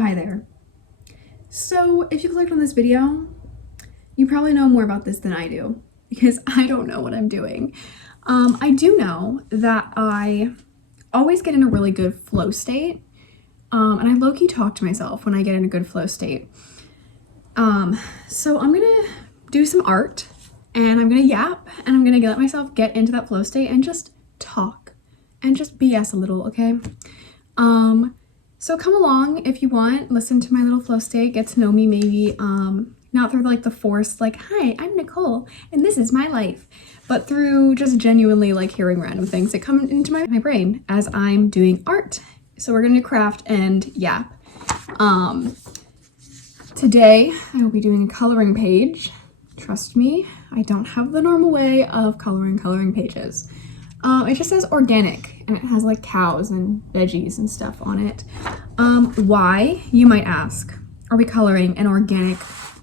hi there. So if you clicked on this video, you probably know more about this than I do because I don't know what I'm doing. I do know that I always get in a really good flow state, and I low-key talk to myself when I get in a good flow state. So I'm gonna do some art, and I'm gonna yap, and I'm gonna let myself get into that flow state and just talk and just BS a little, okay? So come along if you want, listen to my little flow state, get to know me maybe, not through like the forced like, hi, I'm Nicole and this is my life, but through just genuinely like hearing random things that come into my brain as I'm doing art. So we're gonna craft and yap. Today I will be doing a coloring page. Trust me, I don't have the normal way of coloring pages. It just says organic and it has like cows and veggies and stuff on it. Why, you might ask, are we coloring an organic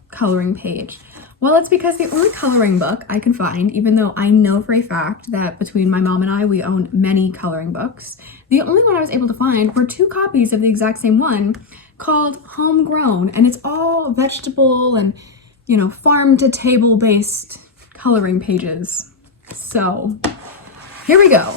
coloring page? Well, it's because the only coloring book I can find, even though I know for a fact that between my mom and I, we own many coloring books, the only one I was able to find were 2 copies of the exact same one called Homegrown, and it's all vegetable and, you know, farm to table based coloring pages. So here we go.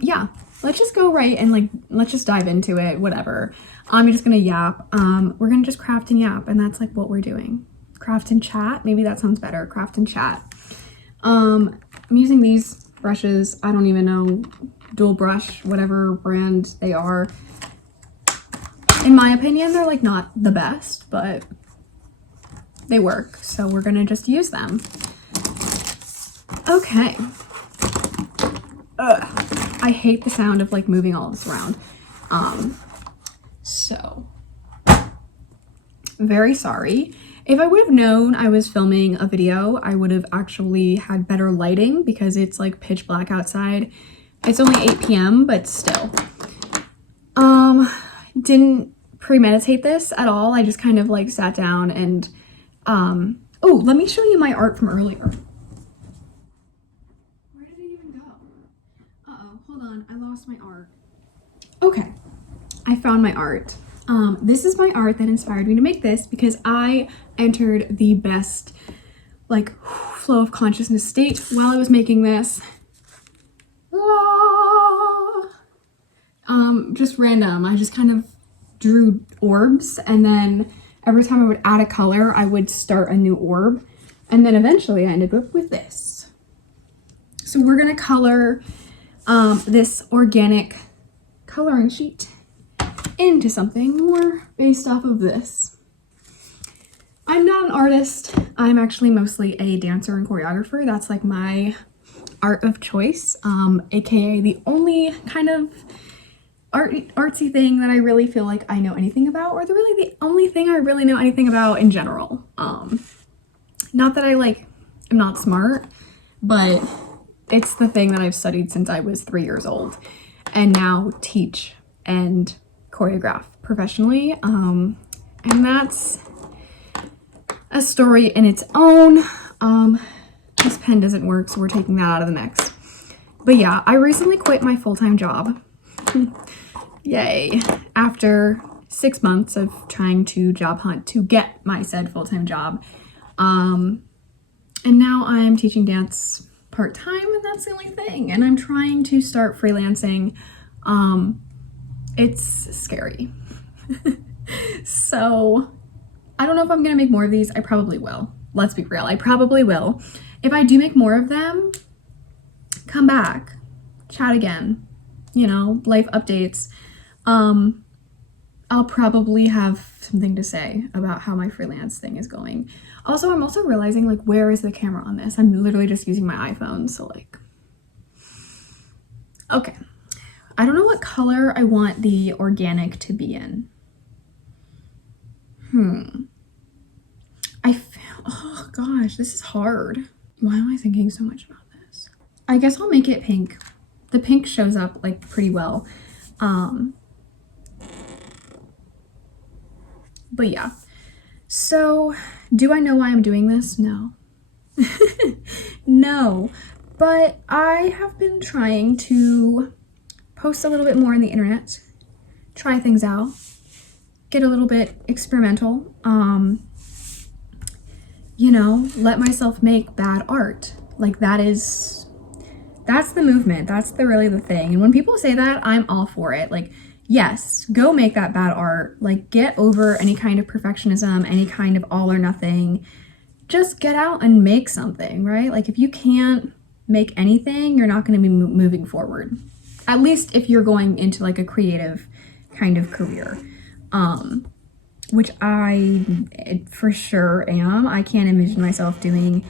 Yeah, let's just go right and like, let's just dive into it, whatever. I'm just gonna yap. We're gonna just craft and yap, and that's like what we're doing. Craft and chat, maybe that sounds better, craft and chat. I'm using these brushes, I don't even know, Dual Brush, whatever brand they are. In my opinion, they're like not the best, but they work, so we're gonna just use them. Okay. Ugh. I hate the sound of like moving all this around. So very sorry. If I would have known I was filming a video, I would have actually had better lighting because it's like pitch black outside. It's only 8 p.m., but still. Didn't premeditate this at all. I just kind of like sat down and, oh, let me show you my art from earlier. Where did it even go? Uh-oh, hold on, I lost my art. Okay, I found my art. This is my art that inspired me to make this because I entered the best like flow of consciousness state while I was making this. Just random. I just kind of drew orbs, and then every time I would add a color, I would start a new orb, and then eventually I ended up with this. So we're gonna color this organic coloring sheet into something more based off of this. I'm not an artist. I'm actually mostly a dancer and choreographer. That's like my art of choice, aka the only kind of artsy thing that I really feel like I know anything about, or really the only thing I really know anything about in general. Not that I like am not smart, but it's the thing that I've studied since I was 3 years old and now teach and choreograph professionally. And that's a story in its own. This pen doesn't work, so we're taking that out of the mix. But yeah, I recently quit my full-time job. Yay. After 6 months of trying to job hunt to get my said full-time job. And now I'm teaching dance part-time, and that's the only thing. And I'm trying to start freelancing. It's scary. So I don't know if I'm gonna make more of these. I probably will. Let's be real. I probably will. If I do make more of them, come back, chat again, you know, life updates. I'll probably have something to say about how my freelance thing is going. Also, I'm also realizing like, where is the camera on this? I'm literally just using my iPhone, so like, okay. I don't know what color I want the organic to be in. Oh gosh, this is hard. Why am I thinking so much about this? I guess I'll make it pink. The pink shows up like pretty well. But yeah. So, do I know why I'm doing this? No. No. But I have been trying to post a little bit more on the internet, try things out, get a little bit experimental. Let myself make bad art. Like that's the movement. That's really the thing. And when people say that, I'm all for it. Like, yes, go make that bad art. Like, get over any kind of perfectionism, any kind of all or nothing. Just get out and make something, right? Like, if you can't make anything, you're not going to be moving forward. At least if you're going into like a creative kind of career, which I for sure am. I can't envision myself doing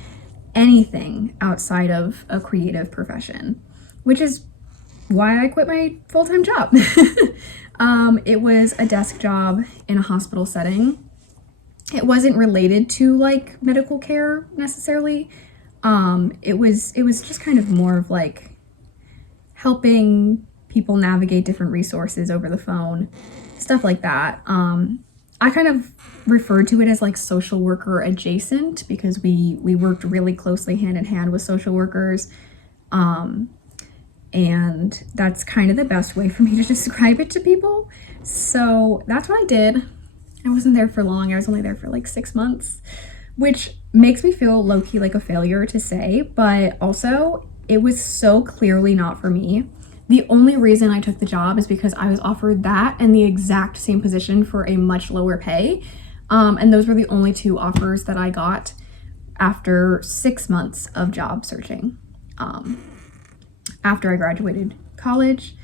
anything outside of a creative profession, which is why I quit my full-time job. It was a desk job in a hospital setting. It wasn't related to like medical care necessarily. It was just kind of more of like helping people navigate different resources over the phone, stuff like that. I kind of referred to it as like social worker adjacent because we worked really closely hand in hand with social workers. And that's kind of the best way for me to describe it to people. So that's what I did. I wasn't there for long. I was only there for like 6 months, which makes me feel low-key like a failure to say, but also it was so clearly not for me. The only reason I took the job is because I was offered that and the exact same position for a much lower pay. And those were the only 2 offers that I got after 6 months of job searching. After I graduated college.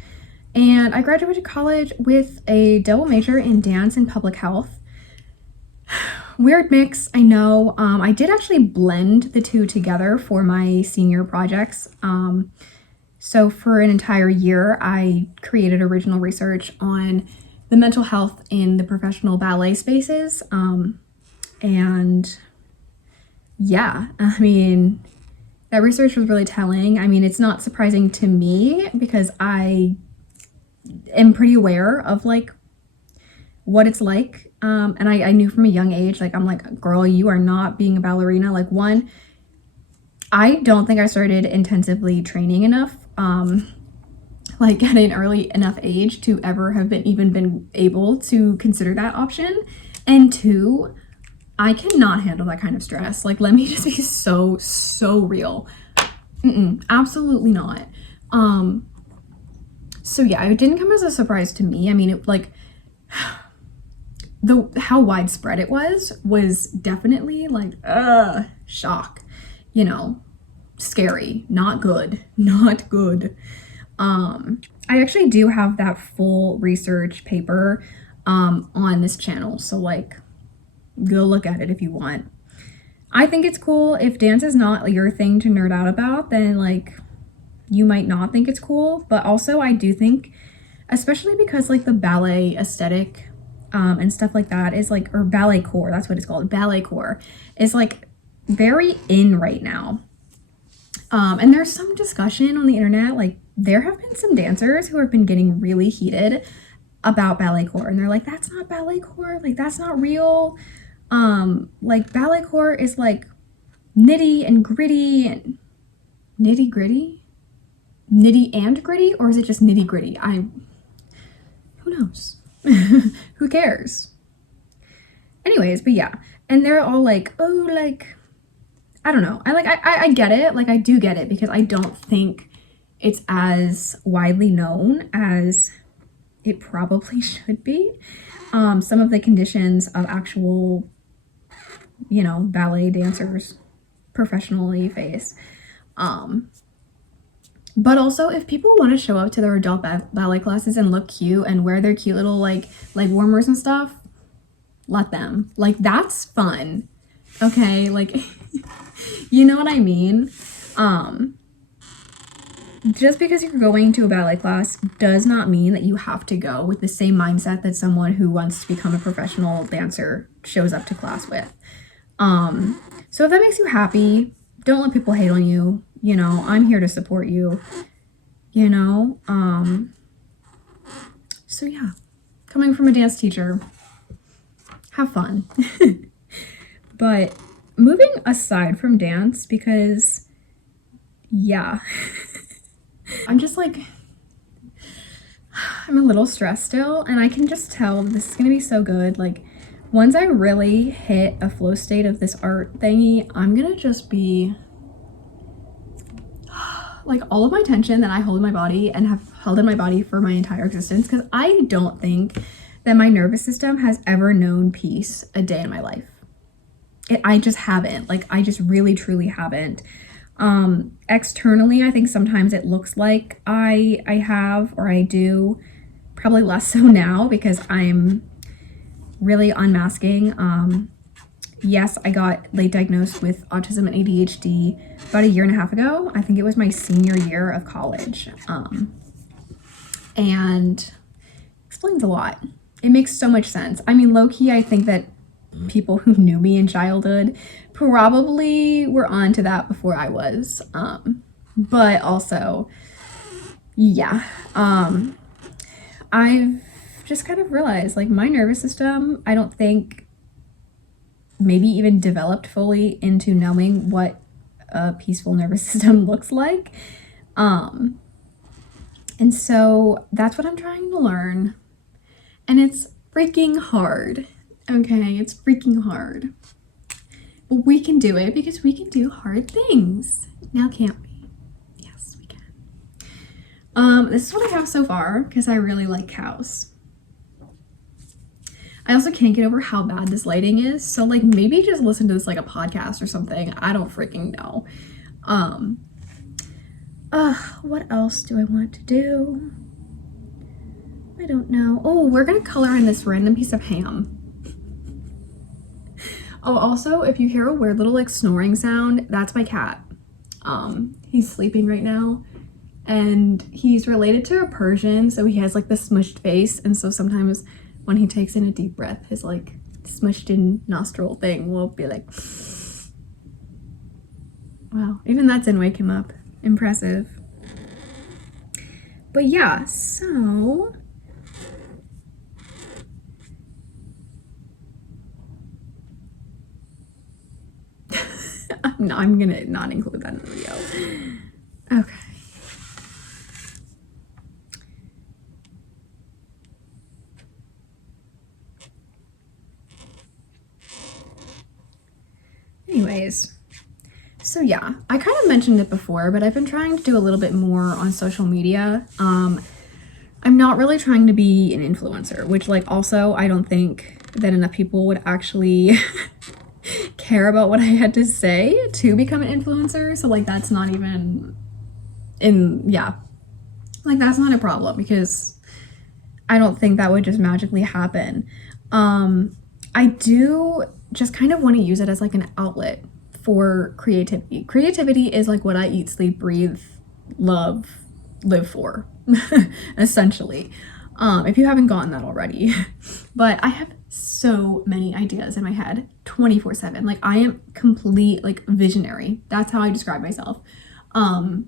And I graduated college with a double major in dance and public health. Weird mix, I know. I did actually blend the 2 together for my senior projects. So for an entire year, I created original research on the mental health in the professional ballet spaces. And yeah, I mean, that research was really telling. I mean, it's not surprising to me because I am pretty aware of like what it's like. And I knew from a young age, like, I'm like, girl, you are not being a ballerina. Like, one, I don't think I started intensively training enough, like at an early enough age to ever have been able to consider that option. And 2, I cannot handle that kind of stress. Like, let me just be so real. Absolutely not. So yeah, it didn't come as a surprise to me. I mean, it like how widespread it was definitely like shock, scary, not good. I actually do have that full research paper on this channel, so like go look at it if you want. I think it's cool. If dance is not your thing to nerd out about, then like you might not think it's cool, but also I do think, especially because like the ballet aesthetic and stuff like that is like, or ballet core, that's what it's called, ballet core is like very in right now. And there's some discussion on the internet, like there have been some dancers who have been getting really heated about ballet core, and they're like, that's not ballet core, like that's not real. Like ballet core is like nitty and gritty and nitty and gritty, or is it just nitty gritty? Who knows? Who cares? Anyways, but yeah, and they're all like, oh, like, I don't know. I get it. Like, I do get it because I don't think it's as widely known as it probably should be. Some of the conditions of actual, ballet dancers professionally face. But also, if people want to show up to their adult ballet classes and look cute and wear their cute little like leg warmers and stuff, let them. Like, that's fun. Okay, like, you know what I mean? Just because you're going to a ballet class does not mean that you have to go with the same mindset that someone who wants to become a professional dancer shows up to class with. So if that makes you happy, don't let people hate on you. I'm here to support you, so yeah, coming from a dance teacher, have fun. But moving aside from dance, because yeah, I'm just like, I'm a little stressed still, and I can just tell this is gonna be so good. Like, once I really hit a flow state of this art thingy, I'm gonna just be like, all of my tension that I hold in my body and have held in my body for my entire existence, because I don't think that my nervous system has ever known peace a day in my life. I just haven't. Like, I just really truly haven't. Externally, I think sometimes it looks like I have, or I do, probably less so now because I'm really unmasking. Yes, I got late diagnosed with autism and ADHD about 1.5 years ago. I think it was my senior year of college. And explains a lot. It makes so much sense. I mean, low-key, I think that people who knew me in childhood probably were on to that before I was. But also, yeah. I've just kind of realized, like, my nervous system, I don't think maybe even developed fully into knowing what a peaceful nervous system looks like. And so that's what I'm trying to learn. And it's freaking hard. Okay, it's freaking hard. But we can do it because we can do hard things. Now, can't we? Yes, we can. This is what I have so far because I really like cows. I also can't get over how bad this lighting is. So, like, maybe just listen to this like a podcast or something. I don't freaking know. What else do I want to do? I don't know. Oh, we're gonna color in this random piece of ham. Oh, also, if you hear a weird little like snoring sound, that's my cat. He's sleeping right now, and he's related to a Persian, so he has like this smushed face, and so sometimes when he takes in a deep breath, his like smushed in nostril thing will be like, wow, even that didn't wake him up. Impressive. But yeah, so I'm gonna not include that in the video. Okay. Anyways, so yeah, I kind of mentioned it before, but I've been trying to do a little bit more on social media. I'm not really trying to be an influencer, which, like, also I don't think that enough people would actually care about what I had to say to become an influencer. So, like, that's not even like, that's not a problem because I don't think that would just magically happen. I do just kind of want to use it as like an outlet for creativity. Creativity is like what I eat, sleep, breathe, love, live for, essentially. If you haven't gotten that already. But I have so many ideas in my head 24/7. Like, I am complete like visionary. That's how I describe myself. Not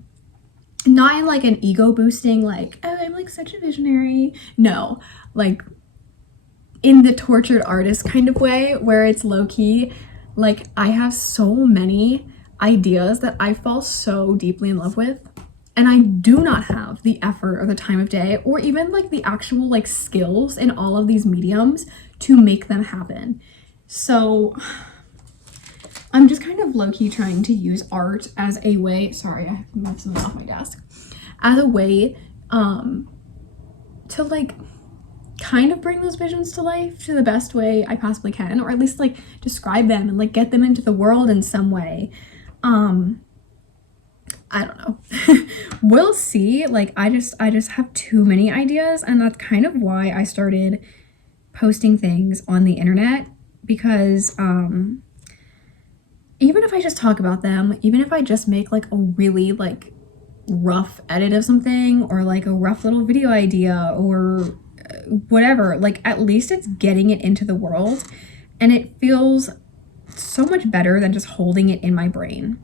in like an ego boosting like, oh, I'm like such a visionary. No, like in the tortured artist kind of way where it's low-key. Like, I have so many ideas that I fall so deeply in love with, and I do not have the effort or the time of day or even like the actual like skills in all of these mediums to make them happen. So I'm just kind of low-key trying to use art as a way, sorry, I moved something off my desk, as a way to like kind of bring those visions to life to the best way I possibly can, or at least like describe them and like get them into the world in some way. I don't know. We'll see. Like, I just have too many ideas, and that's kind of why I started posting things on the internet, because even if I just talk about them, even if I just make like a really like rough edit of something, or like a rough little video idea, or whatever, like, at least it's getting it into the world, and it feels so much better than just holding it in my brain,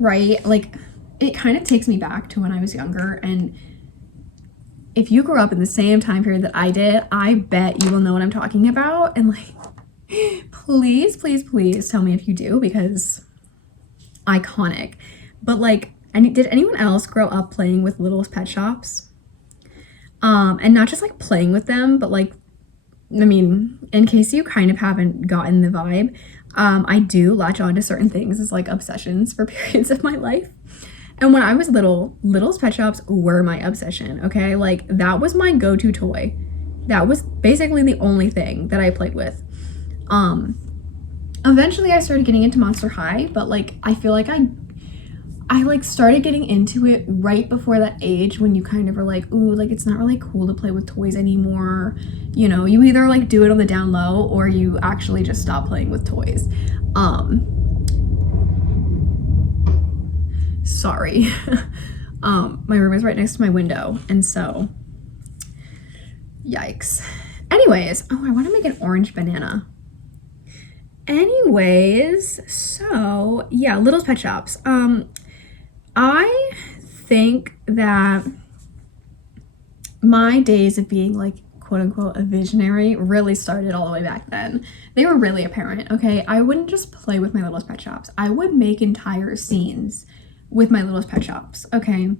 right? Like, it kind of takes me back to when I was younger, and if you grew up in the same time period that I did, I bet you will know what I'm talking about. And like, please tell me if you do, because iconic. But like, did anyone else grow up playing with Littlest Pet Shops? And not just like playing with them, but like, I mean, in case you kind of haven't gotten the vibe, I do latch on to certain things as like obsessions for periods of my life. And when I was little, Little's Pet Shops were my obsession, okay? Like, that was my go-to toy. That was basically the only thing that I played with. Eventually I started getting into Monster High, but like, I feel like I like started getting into it right before that age when you kind of are like, ooh, like it's not really cool to play with toys anymore. You know, you either like do it on the down low or you actually just stop playing with toys. Sorry. My room is right next to my window, and so yikes. Anyways, oh, I want to make an orange banana. Anyways, so yeah, Little's Pet Shops. I think that my days of being like quote unquote a visionary really started all the way back then. They were really apparent, okay? I wouldn't just play with my Littlest Pet Shops. I would make entire scenes with my Littlest Pet Shops, okay?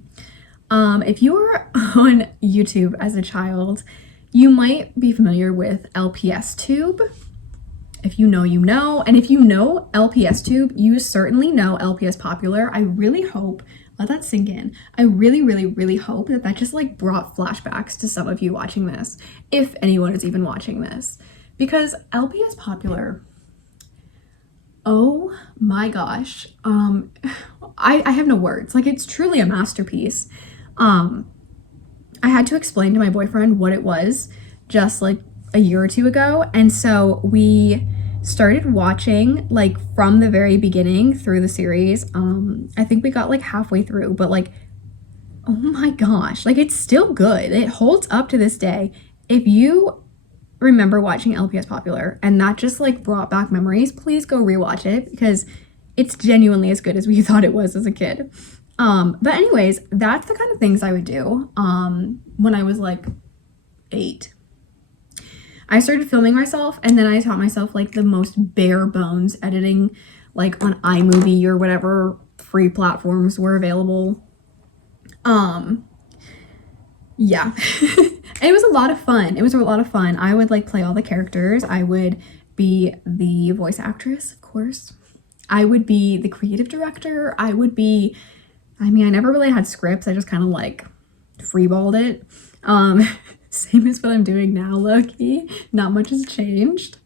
If you were on YouTube as a child, you might be familiar with LPS Tube. If you know, you know. And if you know LPS Tube, you certainly know LPS Popular. I really hope, let that sink in. I really, really, really hope that that just like brought flashbacks to some of you watching this, if anyone is even watching this. Because LPS Popular, oh my gosh. I have no words. Like, it's truly a masterpiece. I had to explain to my boyfriend what it was just like a year or two ago. And so we started watching like from the very beginning through the series. I think we got like halfway through, but like, oh my gosh, like it's still good. It holds up to this day. If you remember watching LPS Popular and that just like brought back memories, please go rewatch it because it's genuinely as good as we thought it was as a kid. But anyways, that's the kind of things I would do when I was like 8. I started filming myself, and then I taught myself like the most bare bones editing, like on iMovie or whatever free platforms were available. Yeah. And it was a lot of fun. It was a lot of fun. I would like play all the characters. I would be the voice actress, of course. I would be the creative director. I never really had scripts. I just kind of like freeballed it. Same as what I'm doing now, low-key. Not much has changed.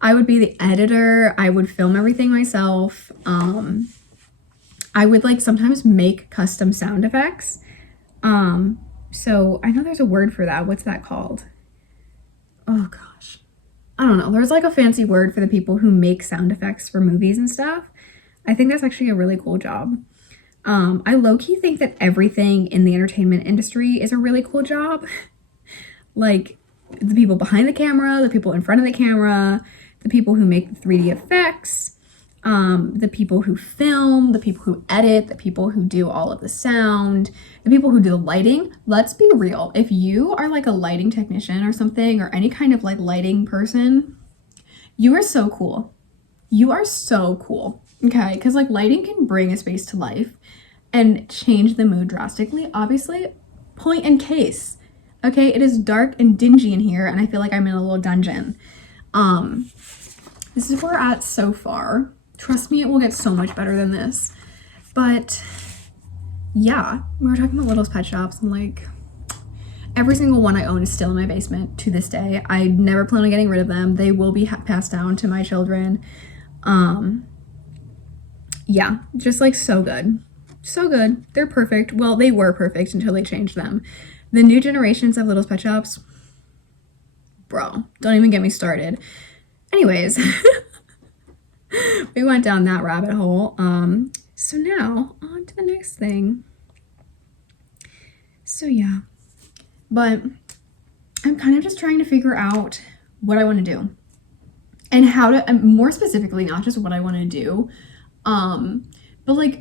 I would be the editor. I would film everything myself. I would like sometimes make custom sound effects. So I know there's a word for that. What's that called? Oh gosh. I don't know. There's like a fancy word for the people who make sound effects for movies and stuff. I think that's actually a really cool job. I low-key think that everything in the entertainment industry is a really cool job. Like the people behind the camera, the people in front of the camera, the people who make the 3D effects, the people who film, the people who edit, the people who do all of the sound, the people who do the lighting. Let's be real. If you are like a lighting technician or something, or any kind of like lighting person, you are so cool. You are so cool. Okay, because like lighting can bring a space to life and change the mood drastically. Obviously, point in case. Okay, it is dark and dingy in here, and I feel like I'm in a little dungeon. This is where we're at so far. Trust me, it will get so much better than this. But yeah, we were talking about Little's Pet Shops, and like every single one I own is still in my basement to this day. I never plan on getting rid of them. They will be passed down to my children. Yeah, just like so good. So good. They're perfect. Well, they were perfect until they changed them. The new generations of Little's Pet Shops, bro, don't even get me started. Anyways, we went down that rabbit hole. So now on to the next thing. So yeah, but I'm kind of just trying to figure out what I want to do and how to, more specifically, not just what I want to do, but like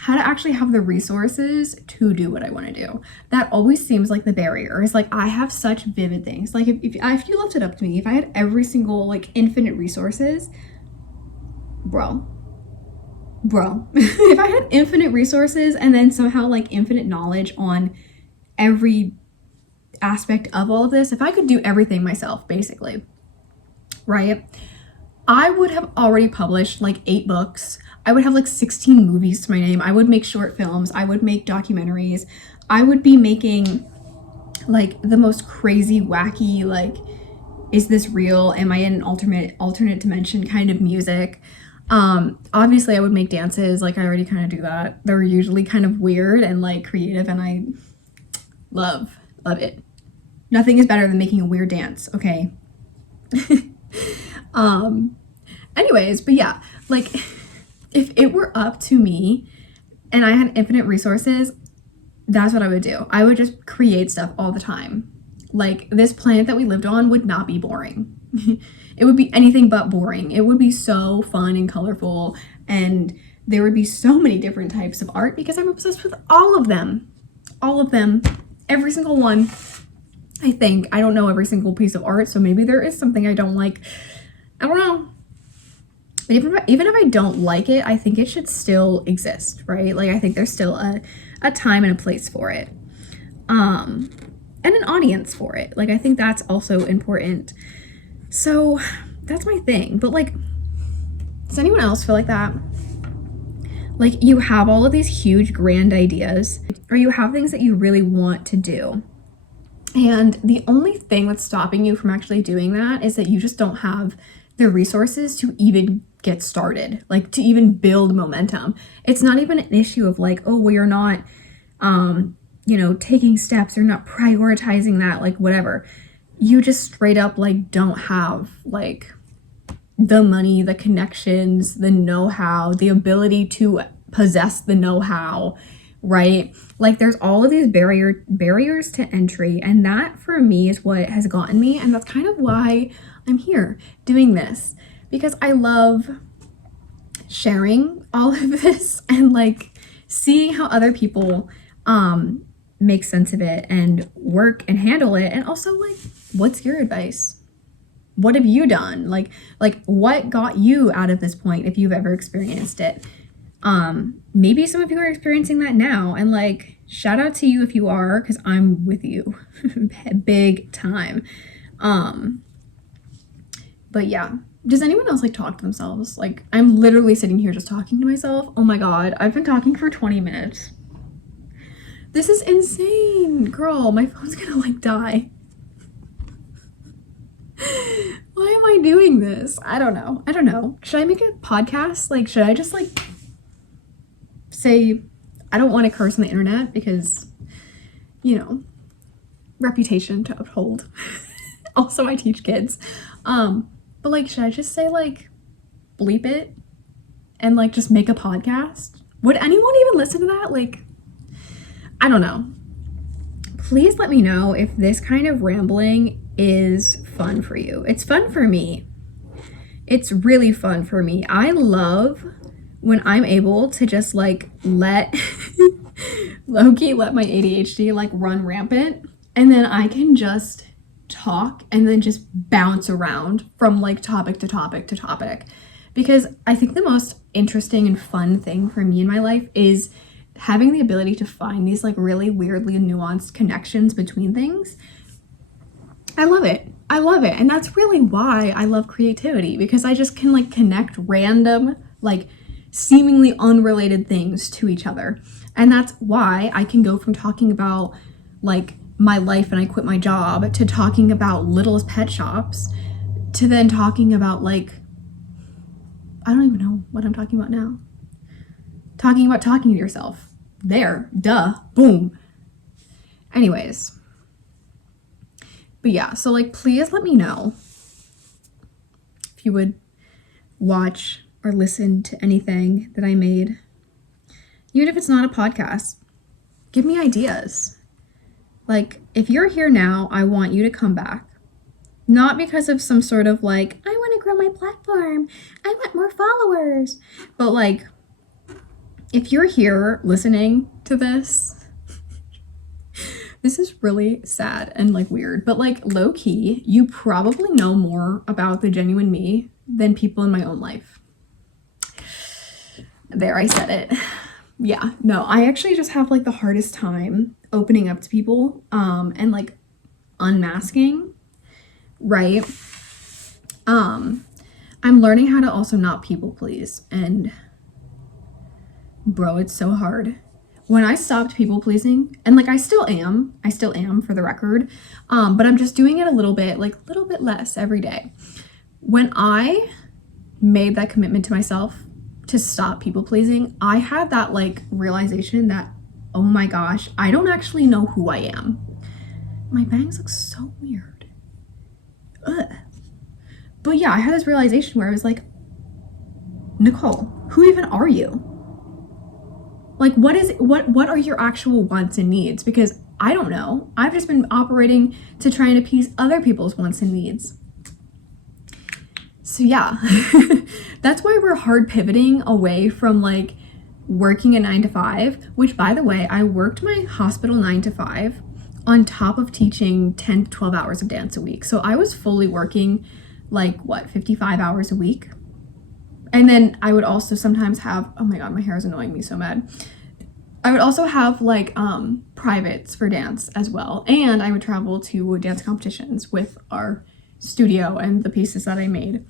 how to actually have the resources to do what I want to do. That always seems like the barrier. Is like I have such vivid things. Like if you left it up to me, if I had every single like infinite resources, bro, if I had infinite resources and then somehow like infinite knowledge on every aspect of all of this, if I could do everything myself, basically, right? I would have already published like 8 books. I would have like 16 movies to my name. I would make short films. I would make documentaries. I would be making like the most crazy, wacky, like, is this real? Am I in an alternate dimension kind of music? Obviously I would make dances. Like, I already kind of do that. They're usually kind of weird and like creative, and I love it. Nothing is better than making a weird dance, okay? Anyways, but yeah, like, if it were up to me and I had infinite resources, that's what I would do. I would just create stuff all the time. Like, this planet that we lived on would not be boring. It would be anything but boring. It would be so fun and colorful, and there would be so many different types of art because I'm obsessed with all of them. All of them. Every single one. I think. I don't know every single piece of art, so maybe there is something I don't like. I don't know. But even if I don't like it, I think it should still exist, right? Like, I think there's still a time and a place for it. And an audience for it. Like, I think that's also important. So that's my thing. But like, does anyone else feel like that? Like, you have all of these huge grand ideas, or you have things that you really want to do, and the only thing that's stopping you from actually doing that is that you just don't have the resources to even get started, like to even build momentum. It's not even an issue of like, oh, well, you're not taking steps or not prioritizing that, like, whatever. You just straight up like don't have like the money, the connections, the know-how, the ability to possess the know-how, right? Like, there's all of these barriers to entry, and that for me is what has gotten me, and that's kind of why I'm here doing this, because I love sharing all of this and like seeing how other people make sense of it and work and handle it. And also, like, what's your advice? What have you done? Like what got you out of this point, if you've ever experienced it? Maybe some of you are experiencing that now, and like, shout out to you if you are, because I'm with you big time. But yeah, does anyone else like talk to themselves? Like, I'm literally sitting here just talking to myself. Oh my god, I've been talking for 20 minutes. This is insane, girl. My phone's gonna like die. Why am I doing this? I don't know. Should I make a podcast? Like, should I just like say I don't want to curse on the internet because, reputation to uphold. Also, I teach kids. But like, should I just say like bleep it and like just make a podcast? Would anyone even listen to that? Like, I don't know. Please let me know if this kind of rambling is fun for you. It's fun for me. It's really fun for me. I love when I'm able to just like let low-key let my ADHD like run rampant, and then I can just talk and then just bounce around from like topic to topic to topic. Because I think the most interesting and fun thing for me in my life is having the ability to find these like really weirdly nuanced connections between things. I love it. And that's really why I love creativity, because I just can like connect random, like seemingly unrelated things to each other. And that's why I can go from talking about like my life and I quit my job to talking about Littlest Pet Shops to then talking about like, I don't even know what I'm talking about now. Talking about talking to yourself. There, duh, boom. Anyways. But yeah, so like, please let me know if you would watch or listen to anything that I made. Even if it's not a podcast, give me ideas. Like, if you're here now, I want you to come back. Not because of some sort of like, I want to grow my platform, I want more followers. But like, if you're here listening to this, this is really sad and like weird, but like low key, you probably know more about the genuine me than people in my own life. There, I said it. Yeah, no, I actually just have like the hardest time opening up to people and like unmasking, right? I'm learning how to also not people please, and bro, it's so hard. When I stopped people pleasing, and like I still am for the record, but I'm just doing it a little bit less every day. When I made that commitment to myself to stop people pleasing, I had that like realization that, oh my gosh, I don't actually know who I am. My bangs look so weird. Ugh. But yeah, I had this realization where I was like, Nicole, who even are you? Like, what are your actual wants and needs? Because I don't know. I've just been operating to try and appease other people's wants and needs. So yeah, that's why we're hard pivoting away from like working a 9 to 5, which by the way, I worked my hospital 9 to 5 on top of teaching 10 to 12 hours of dance a week. So I was fully working like 55 hours a week. And then I would also sometimes have, oh my God, my hair is annoying me so bad. I would also have like privates for dance as well. And I would travel to dance competitions with our studio and the pieces that I made.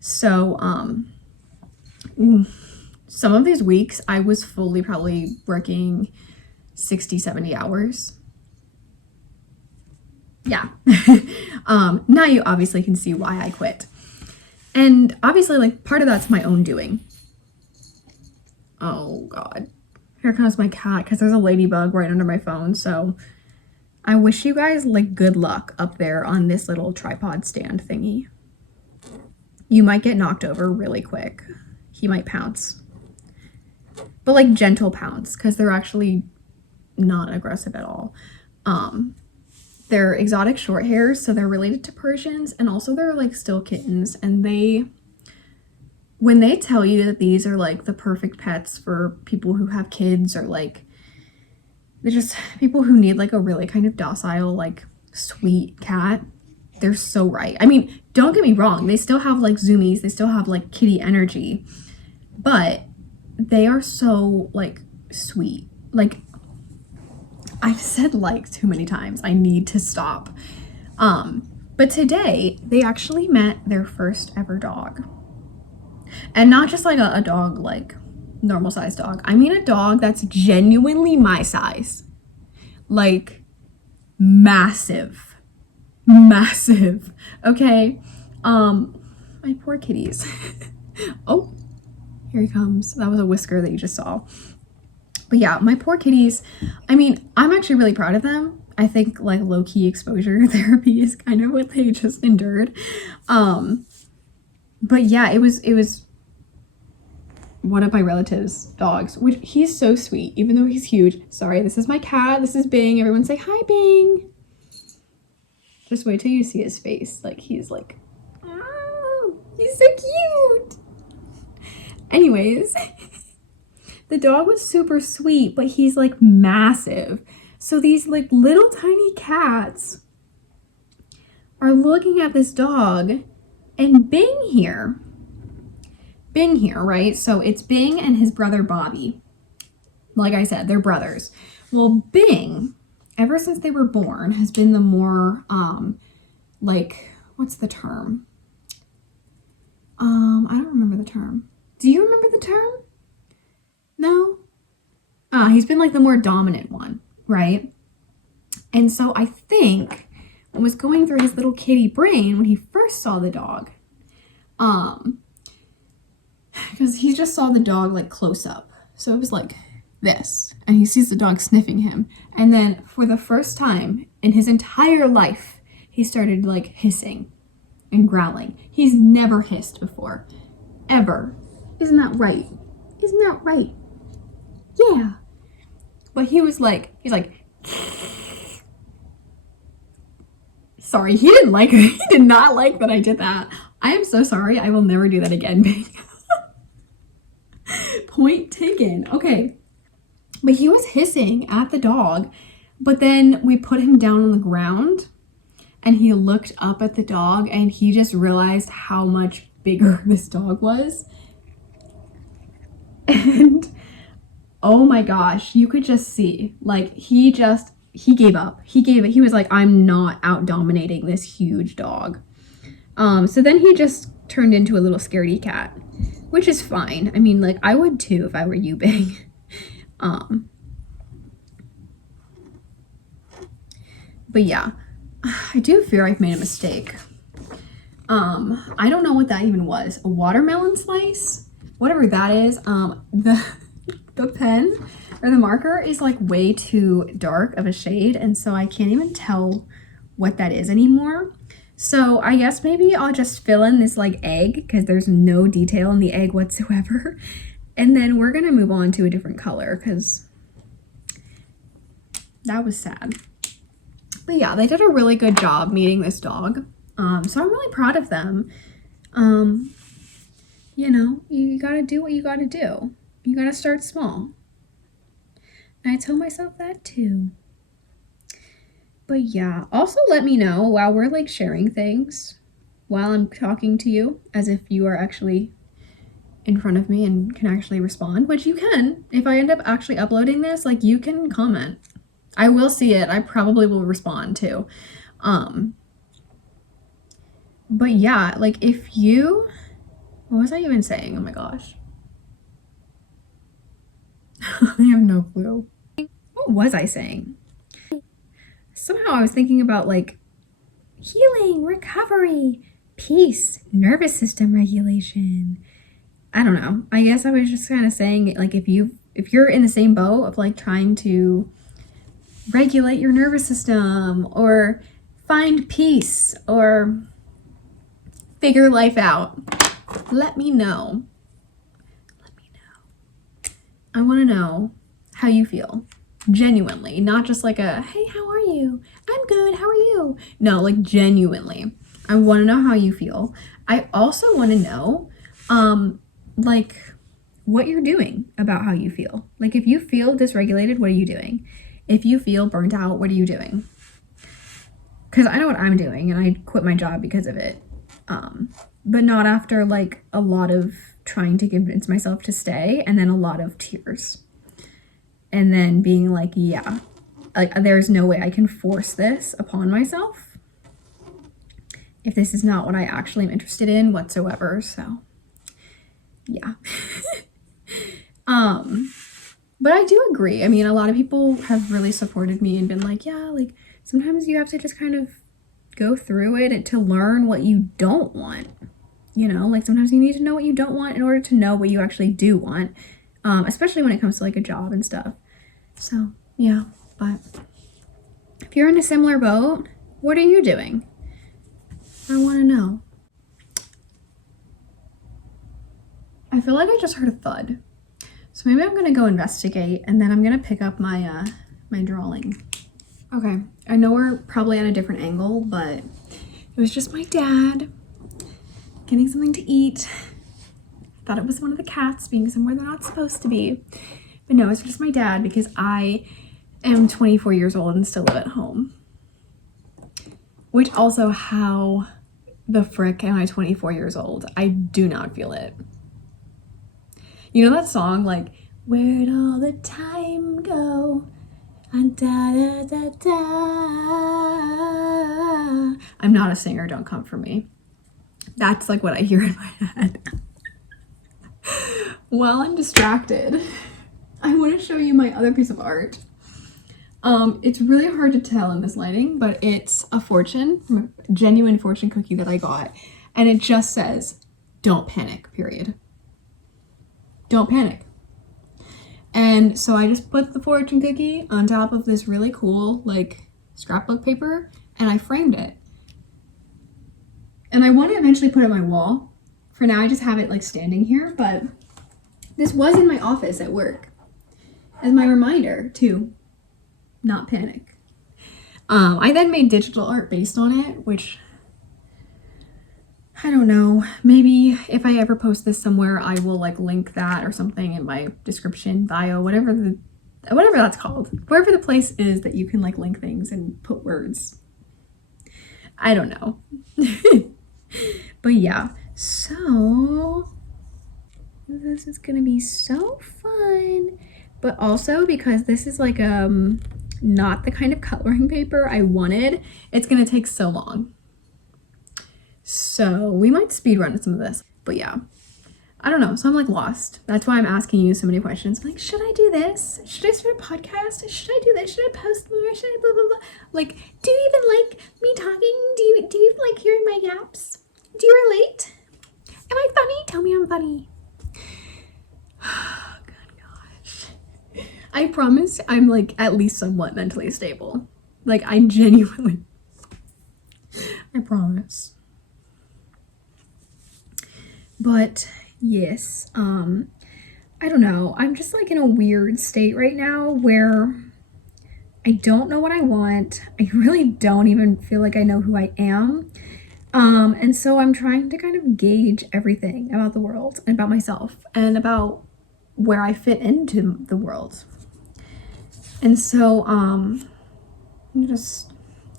So some of these weeks I was fully probably working 60, 70 hours. Yeah. Now you obviously can see why I quit. And obviously, like, part of that's my own doing. Oh God, here comes my cat, because there's a ladybug right under my phone. So I wish you guys like good luck up there on this little tripod stand thingy. You might get knocked over really quick. He might pounce, but like gentle pounce, because they're actually not aggressive at all. They're exotic short hairs, so they're related to Persians, and also they're like still kittens, and when they tell you that these are like the perfect pets for people who have kids, or like they're just people who need like a really kind of docile, like sweet cat, they're so right. I mean, don't get me wrong, they still have like zoomies, they still have like kitty energy, but they are so like sweet. Like, I've said like too many times, I need to stop. But today they actually met their first ever dog. And not just like a dog, like normal sized dog. I mean a dog that's genuinely my size. Like massive. Massive. Okay. My poor kitties. Oh, here he comes. That was a whisker that you just saw. But yeah, my poor kitties, I mean, I'm actually really proud of them. I think like low-key exposure therapy is kind of what they just endured. But yeah, it was one of my relatives' dogs, which he's so sweet, even though he's huge. Sorry, this is my cat. This is Bing. Everyone say hi, Bing. Just wait till you see his face. Like, he's like, oh, he's so cute. Anyways, the dog was super sweet, but he's like massive. So these like little tiny cats are looking at this dog, and Bing here, right? So it's Bing and his brother Bobby. Like I said, they're brothers. Well, Bing, ever since they were born, has been the more, like, what's the term? I don't remember the term. Do you remember the term? No? He's been like the more dominant one, right? And so I think what was going through his little kitty brain when he first saw the dog, because he just saw the dog like close up. So it was like this, and he sees the dog sniffing him. And then for the first time in his entire life, he started like hissing and growling. He's never hissed before, ever. Isn't that right? Isn't that right? Yeah. But he's like, sorry, he did not like that I did that. I am so sorry. I will never do that again, Bing. Point taken. Okay. But he was hissing at the dog, but then we put him down on the ground and he looked up at the dog and he just realized how much bigger this dog was. And oh my gosh, you could just see, like, he he gave up. He was like, I'm not out dominating this huge dog. So then he just turned into a little scaredy cat, which is fine. I mean, like, I would too if I were you, Big. But yeah, I do fear I've made a mistake. I don't know what that even was. A watermelon slice? Whatever that is. The pen or the marker is like way too dark of a shade, and so I can't even tell what that is anymore. So I guess maybe I'll just fill in this like egg, because there's no detail in the egg whatsoever. And then we're gonna move on to a different color, because that was sad. But yeah, they did a really good job meeting this dog. So I'm really proud of them. You know, you gotta do what you gotta do. You gotta start small. And I tell myself that too. But yeah, also let me know while we're like sharing things, while I'm talking to you, as if you are actually in front of me and can actually respond, which you can. If I end up actually uploading this, like, you can comment. I will see it. I probably will respond too. But yeah, like, if you, what was I even saying? Oh my gosh. I have no clue. What was I saying? Somehow I was thinking about like healing, recovery, peace, nervous system regulation. I don't know. I guess I was just kind of saying, like, if you're in the same boat of like trying to regulate your nervous system or find peace or figure life out, let me know. Let me know. I want to know how you feel. Genuinely, not just like a, hey, how are you? I'm good, how are you? No, like, genuinely. I want to know how you feel. I also want to know, like, what you're doing about how you feel. Like, if you feel dysregulated, what are you doing? If you feel burnt out, what are you doing? Because I know what I'm doing, and I quit my job because of it. But not after, like, a lot of trying to convince myself to stay, and then a lot of tears. And then being like, yeah, like, there's no way I can force this upon myself if this is not what I actually am interested in whatsoever. So yeah. But I do agree. I mean, a lot of people have really supported me and been like, yeah, like, sometimes you have to just kind of go through it to learn what you don't want. You know, like, sometimes you need to know what you don't want in order to know what you actually do want. Especially when it comes to like a job and stuff. So yeah, but if you're in a similar boat, what are you doing? I want to know. I feel like I just heard a thud. So maybe I'm going to go investigate, and then I'm going to pick up my my drawing. Okay, I know we're probably at a different angle, but it was just my dad getting something to eat. Thought it was one of the cats being somewhere they're not supposed to be. But no, it's just my dad, because I am 24 years old and still live at home. Which also, how the frick am I 24 years old? I do not feel it. You know that song, like, where'd all the time go? Da, da, da, da. I'm not a singer, don't come for me. That's like what I hear in my head. While I'm distracted, I want to show you my other piece of art. It's really hard to tell in this lighting, but it's a fortune, a genuine fortune cookie that I got. And it just says, don't panic, period. Don't panic. And so I just put the fortune cookie on top of this really cool, like, scrapbook paper, and I framed it. And I want to eventually put it on my wall. For now, I just have it like standing here, but this was in my office at work as my reminder to not panic. I then made digital art based on it, which, I don't know, maybe if I ever post this somewhere, I will like link that or something in my description, bio, whatever that's called, wherever the place is that you can like link things and put words. I don't know. But yeah, so this is gonna be so fun. But also, because this is like not the kind of coloring paper I wanted, it's gonna take so long. So we might speed run some of this, but yeah, I don't know. So I'm like lost. That's why I'm asking you so many questions. Like, should I do this? Should I start a podcast? Should I do this? Should I post more? Should I blah, blah, blah? Like, do you even like me talking? Do you even like hearing my yaps? Do you relate? Am I funny? Tell me I'm funny. Good gosh. I promise I'm like at least somewhat mentally stable. Like, I genuinely, I promise. But yes, I don't know. I'm just like in a weird state right now where I don't know what I want. I really don't even feel like I know who I am. And so I'm trying to kind of gauge everything about the world and about myself and about where I fit into the world. And so, there's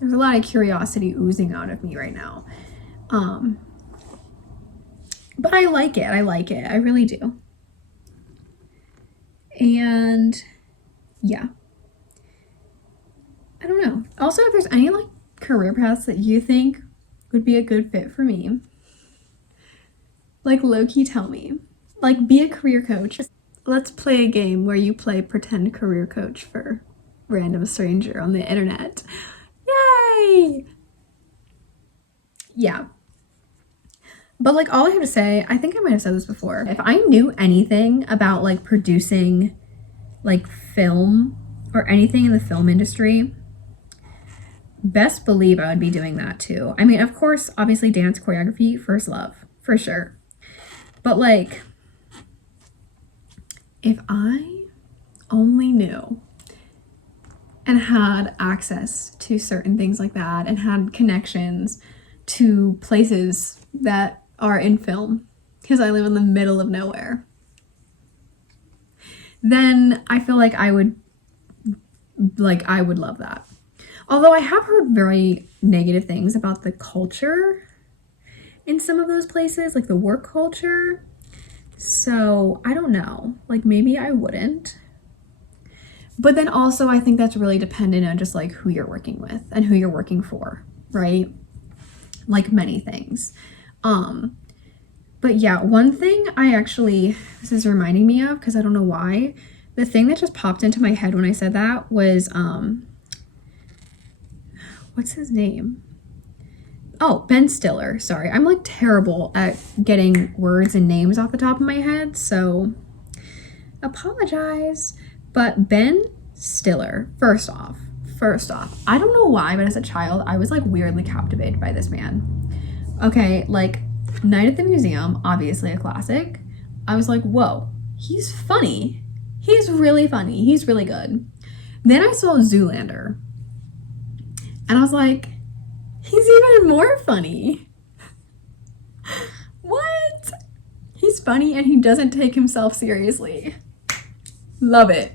a lot of curiosity oozing out of me right now. But I like it. I really do. And yeah. I don't know. Also, if there's any like career paths that you think would be a good fit for me, like low-key tell me. Like, be a career coach. Let's play a game where you play pretend career coach for random stranger on the internet. Yay! Yeah. But like, all I have to say, I think I might have said this before. If I knew anything about like producing like film or anything in the film industry, best believe I would be doing that too. I mean, of course, obviously dance choreography, first love, for sure. But like, if I only knew and had access to certain things like that and had connections to places that are in film, because I live in the middle of nowhere, then I feel like I would love that. Although I have heard very negative things about the culture in some of those places, like the work culture. So I don't know, like maybe I wouldn't. But then also I think that's really dependent on just like who you're working with and who you're working for, right? Like many things. But yeah, one thing this is reminding me of, because I don't know why, the thing that just popped into my head when I said that was, what's his name? Oh, Ben Stiller. Sorry, I'm like terrible at getting words and names off the top of my head, so apologize. But Ben Stiller, first off, I don't know why, but as a child, I was like weirdly captivated by this man. Okay, like Night at the Museum, obviously a classic. I was like, whoa, he's funny. He's really funny. He's really good. Then I saw Zoolander. And I was like, he's even more funny. What? He's funny and he doesn't take himself seriously. Love it.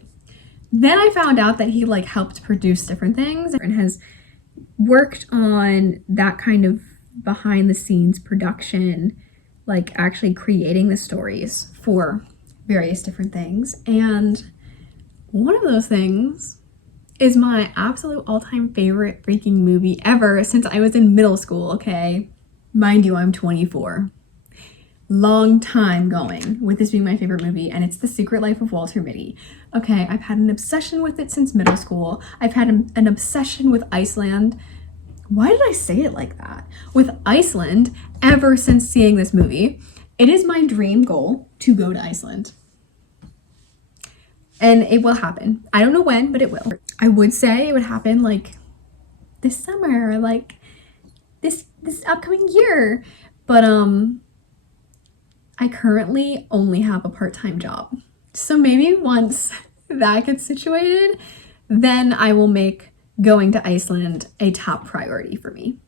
Then I found out that he like helped produce different things and has worked on that kind of behind the scenes production, like actually creating the stories for various different things. And one of those things is my absolute all-time favorite freaking movie ever since I was in middle school, okay? Mind you, I'm 24. Long time going with this being my favorite movie, and it's The Secret Life of Walter Mitty. Okay, I've had an obsession with it since middle school. I've had an obsession with Iceland. Why did I say it like that? With Iceland ever since seeing this movie. It is my dream goal to go to Iceland. And it will happen. I don't know when, but it will. I would say it would happen like this summer, like this upcoming year. But I currently only have a part-time job. So maybe once that gets situated, then I will make going to Iceland a top priority for me.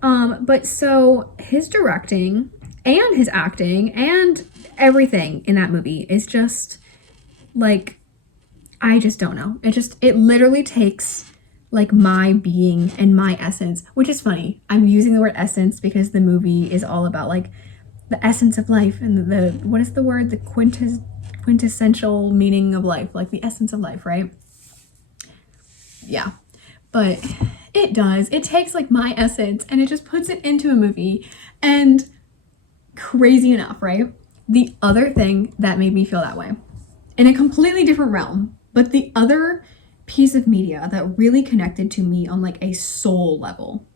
But so his directing and his acting and everything in that movie is just like, I just don't know. It literally takes like my being and my essence, which is funny. I'm using the word essence because the movie is all about like the essence of life and the what is the word? The quintessential meaning of life, like the essence of life, right? yeah. But it does. It takes like my essence and it just puts it into a movie. And crazy enough, right? The other thing that made me feel that way, in a completely different realm, but the other piece of media that really connected to me on like a soul level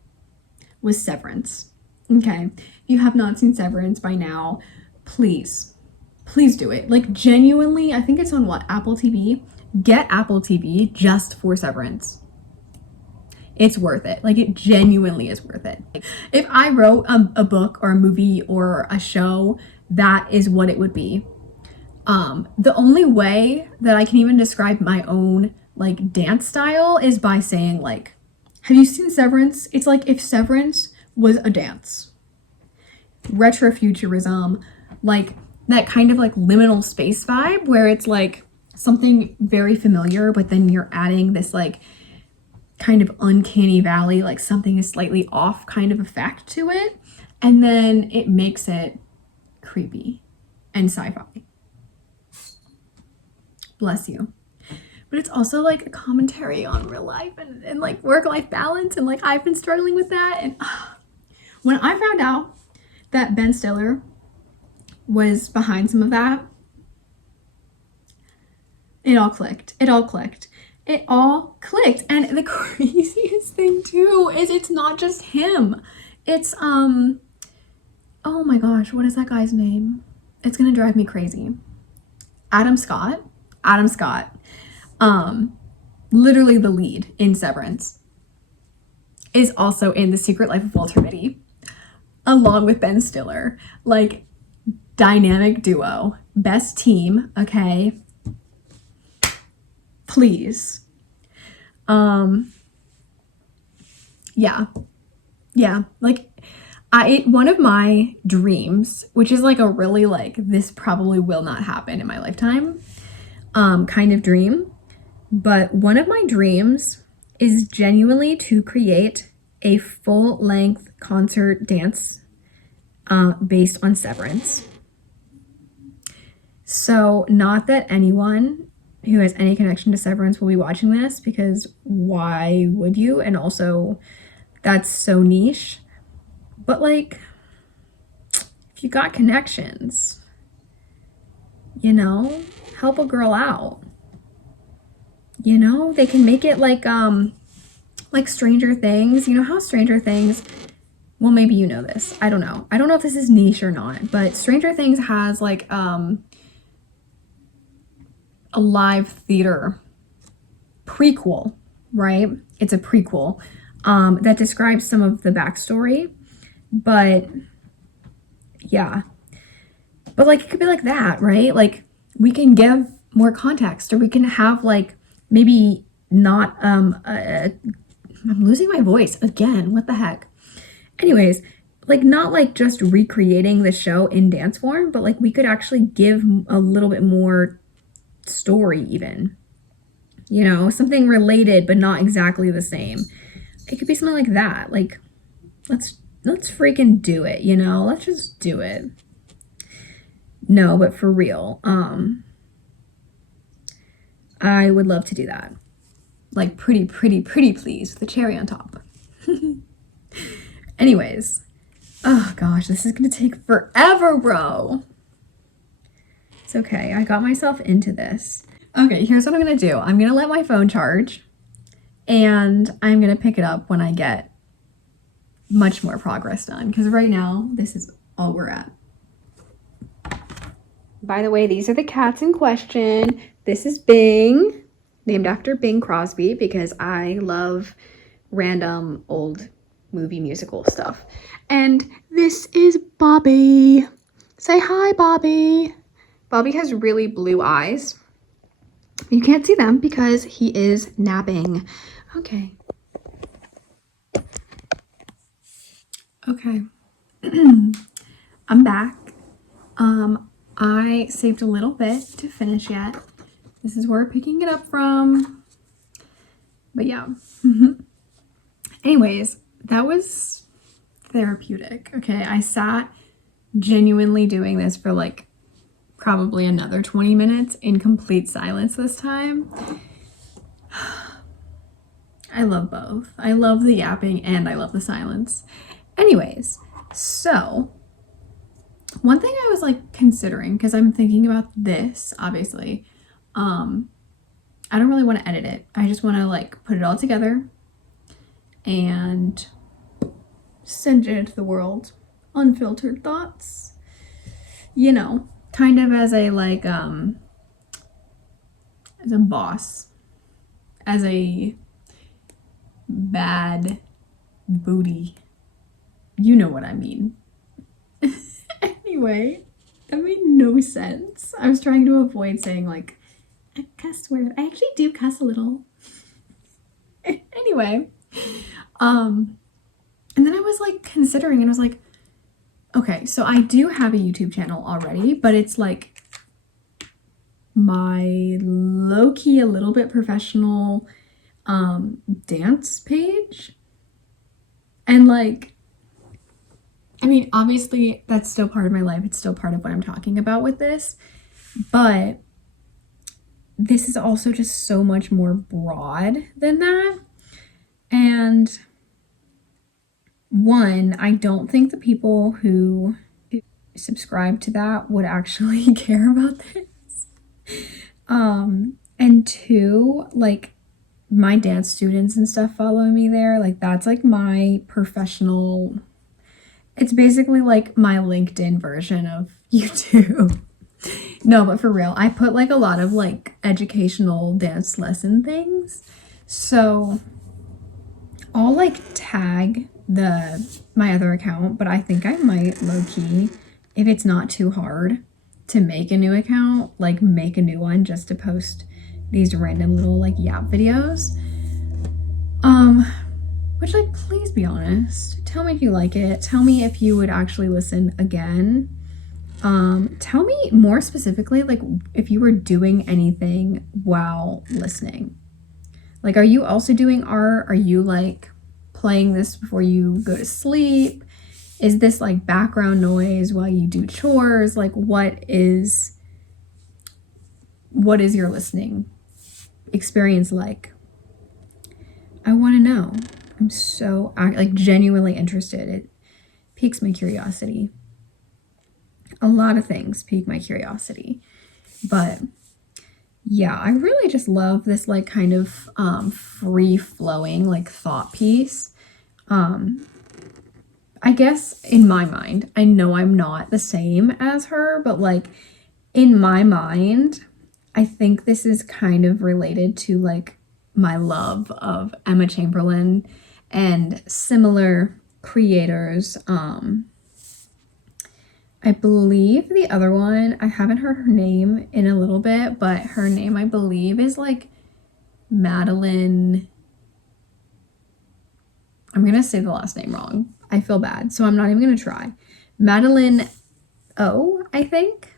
was Severance. Okay. If you have not seen Severance by now, please do it. Like, genuinely, I think it's on what, Apple TV? Get Apple TV just for Severance. It's worth it. Like, it genuinely is worth it. If I wrote a book or a movie or a show, that is what it would be. The only way that I can even describe my own like dance style is by saying, like, have you seen Severance? It's like if Severance was a dance. Retrofuturism, like that kind of like liminal space vibe where it's like something very familiar, but then you're adding this like kind of uncanny valley, like something is slightly off kind of effect to it. And then it makes it creepy and sci-fi. Bless you. But it's also like a commentary on real life and like work-life balance, and like I've been struggling with that. And when I found out that Ben Stiller was behind some of that, it all clicked. It all clicked. And the craziest thing too is it's not just him. It's oh my gosh, what is that guy's name? It's gonna drive me crazy. Adam Scott. Literally the lead in Severance, is also in The Secret Life of Walter Mitty, along with Ben Stiller. Like, dynamic duo, best team, okay? Please. Yeah. Like, one of my dreams, which is like a really like, this probably will not happen in my lifetime, kind of dream. But one of my dreams is genuinely to create a full-length concert dance based on Severance. So not that anyone who has any connection to Severance will be watching this, because why would you? And also, that's so niche. But like, if you got connections, you know, help a girl out. You know, they can make it like Stranger Things. You know how Stranger Things, well, maybe you know this. I don't know if this is niche or not, but Stranger Things has like a live theater prequel, right? It's a prequel that describes some of the backstory, but yeah. But like, it could be like that, right? Like, we can give more context, or we can have like, maybe not, I'm losing my voice again, what the heck? Anyways, like, not like just recreating the show in dance form, but like we could actually give a little bit more story even. You know, something related, but not exactly the same. It could be something like that. Like, let's freaking do it, you know? Let's just do it. No, but for real, I would love to do that. Like, pretty please, with the cherry on top. Anyways, oh gosh, this is gonna take forever, bro. It's okay, I got myself into this. Okay, here's what I'm gonna do. I'm gonna let my phone charge, and I'm gonna pick it up when I get much more progress done, because right now, this is all we're at. By the way, these are the cats in question. This is Bing, named after Bing Crosby, because I love random old movie musical stuff. And this is Bobby. Say hi, Bobby. Bobby has really blue eyes. You can't see them because he is napping. Okay. Okay. I'm back. I saved a little bit to finish yet. This is where we're picking it up from. But yeah. Anyways, that was therapeutic. Okay, I sat genuinely doing this for like probably another 20 minutes in complete silence this time. I love both. I love the yapping and I love the silence. Anyways, so one thing I was like considering, because I'm thinking about this, obviously, I don't really want to edit it. I just want to like put it all together and send it into the world. Unfiltered thoughts. You know, kind of as a like as a boss. As a bad booty. You know what I mean. Anyway, that made no sense. I was trying to avoid saying like a cuss word. I actually do cuss a little. Anyway, and then I was like considering and I was like, okay, so I do have a YouTube channel already, but it's like my low-key, a little bit professional dance page. And like, I mean, obviously that's still part of my life. It's still part of what I'm talking about with this, but this is also just so much more broad than that. And one, I don't think the people who subscribe to that would actually care about this. And two, like my dance students and stuff follow me there. Like that's like my professional, it's basically like my LinkedIn version of YouTube. No, but for real, I put like a lot of like educational dance lesson things. So I'll like tag my other account, but I think I might low key, if it's not too hard to make a new account, like make a new one just to post these random little like yap videos. Which like, please be honest. Tell me if you like it. Tell me if you would actually listen again. Tell me more specifically, like if you were doing anything while listening. Like, are you also doing art? Are you like playing this before you go to sleep? Is this like background noise while you do chores? Like what is your listening experience like? I want to know. I'm so like genuinely interested. It piques my curiosity. A lot of things pique my curiosity. But yeah, I really just love this like kind of free flowing like thought piece. I guess in my mind, I know I'm not the same as her, but like in my mind, I think this is kind of related to like my love of Emma Chamberlain and similar creators. I believe the other one, I haven't heard her name in a little bit, but her name I believe is like Madeline. I'm gonna say the last name wrong. I feel bad, so I'm not even gonna try. Madeline O, I think.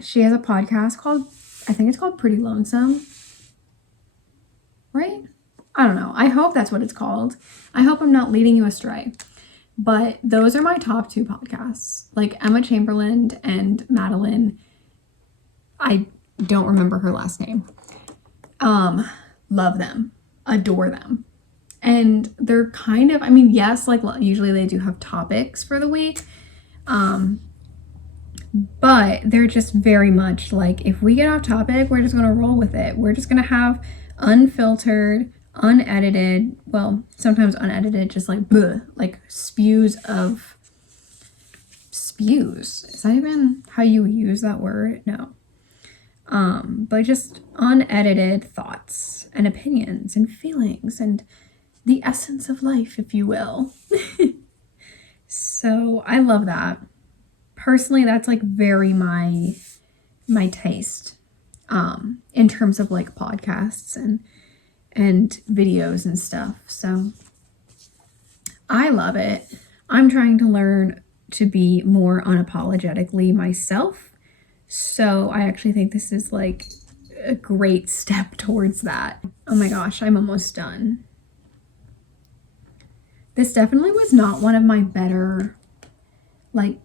She has a podcast called, I think it's called Pretty Lonesome. Right? I don't know. I hope that's what it's called. I hope I'm not leading you astray. But those are my top two podcasts. Like Emma Chamberlain and Madeline. I don't remember her last name. Love them. Adore them. And they're kind of, I mean, yes, like usually they do have topics for the week. But they're just very much like, if we get off topic, we're just going to roll with it. We're just going to have unfiltered, unedited, well, sometimes unedited, just like bleh, like spews. Is that even how you use that word? No. But just unedited thoughts and opinions and feelings and the essence of life, if you will. So I love that. Personally, that's like very my taste in terms of like podcasts and videos and stuff. So I love it. I'm trying to learn to be more unapologetically myself. So I actually think this is like a great step towards that. Oh my gosh, I'm almost done. This definitely was not one of my better like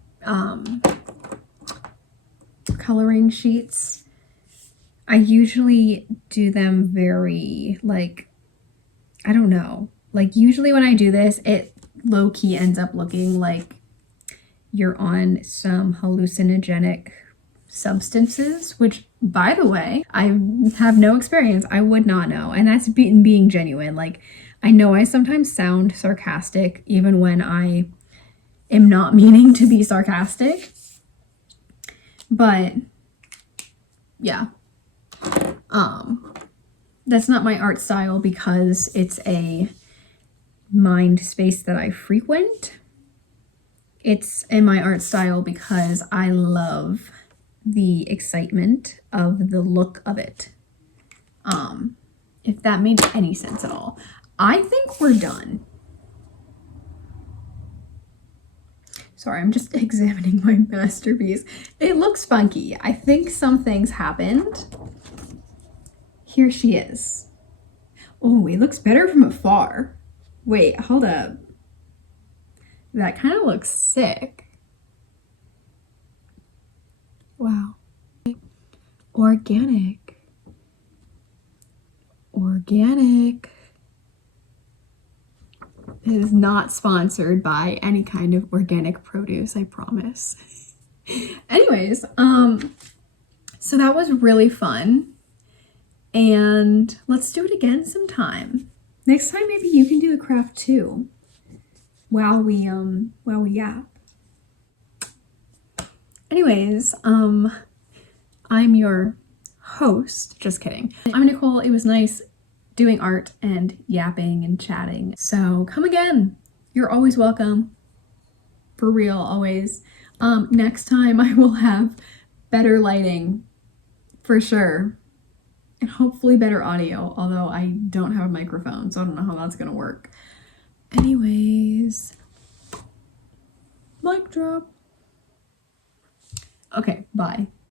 coloring sheets. I usually do them very, like, I don't know. Like, usually when I do this, it low-key ends up looking like you're on some hallucinogenic substances, which, by the way, I have no experience. I would not know. And that's being genuine. Like, I know I sometimes sound sarcastic even when I am not meaning to be sarcastic. But yeah. That's not my art style because it's a mind space that I frequent. It's in my art style because I love the excitement of the look of it. If that made any sense at all. I think we're done. Sorry, I'm just examining my masterpiece. It looks funky. I think some things happened. Here she is. Oh, it looks better from afar. Wait, hold up. That kind of looks sick. Wow. Organic. Organic. It is not sponsored by any kind of organic produce, I promise. Anyways, so that was really fun. And let's do it again sometime. Next time maybe you can do the craft too. While we yap. Anyways, I'm your host. Just kidding. I'm Nicole. It was nice doing art and yapping and chatting. So come again. You're always welcome. For real, always. Next time I will have better lighting for sure. And hopefully better audio, although I don't have a microphone, so I don't know how that's gonna work. Anyways, mic drop. Okay, bye.